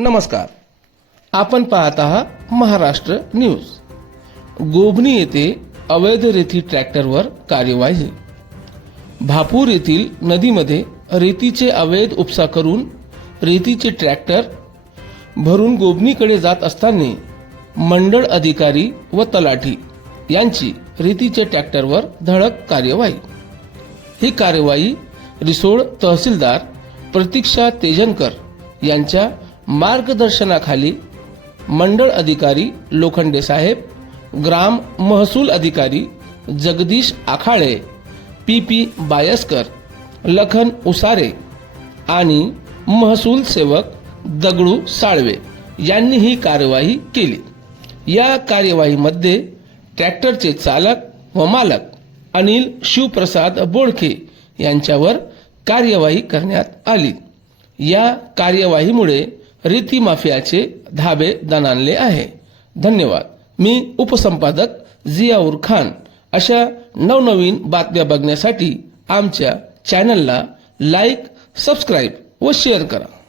नमस्कार. आपण पाहत आहात महाराष्ट्र न्यूज. गोभणी येथे अवैध रेती ट्रॅक्टरवर कार्यवाही. भापूर येथील नदीमध्ये रेतीचे अवैध उपसा करून रेतीचे ट्रॅक्टर भरून गोबणीकडे जात असताना मंडळ अधिकारी व तलाठी यांची रेतीच्या ट्रॅक्टरवर धडक कार्यवाही. ही कार्यवाही रिसोड तहसीलदार प्रतीक्षा तेजनकर यांच्या मार्गदर्शनाखाली मंडळ अधिकारी लोखंडे साहेब ग्राम महसूल अधिकारी जगदीश आखाळे पी पी बायस्कर लखन उसारे आणि महसूल सेवक दगडू साळवे यांनी ही कार्यवाही केली. या कार्यवाहीमध्ये ट्रॅक्टरचे चालक व मालक अनिल शिवप्रसाद बोडखे यांच्यावर कार्यवाही करण्यात आली. या कार्यवाहीमुळे रीती माफियाचे धाबे दणाणले आहे. धन्यवाद. मी उपसंपादक जियाऊर खान. अशा नवनवीन बातम्या बघण्यासाठी आमच्या चॅनलला लाईक सबस्क्राईब व शेअर करा.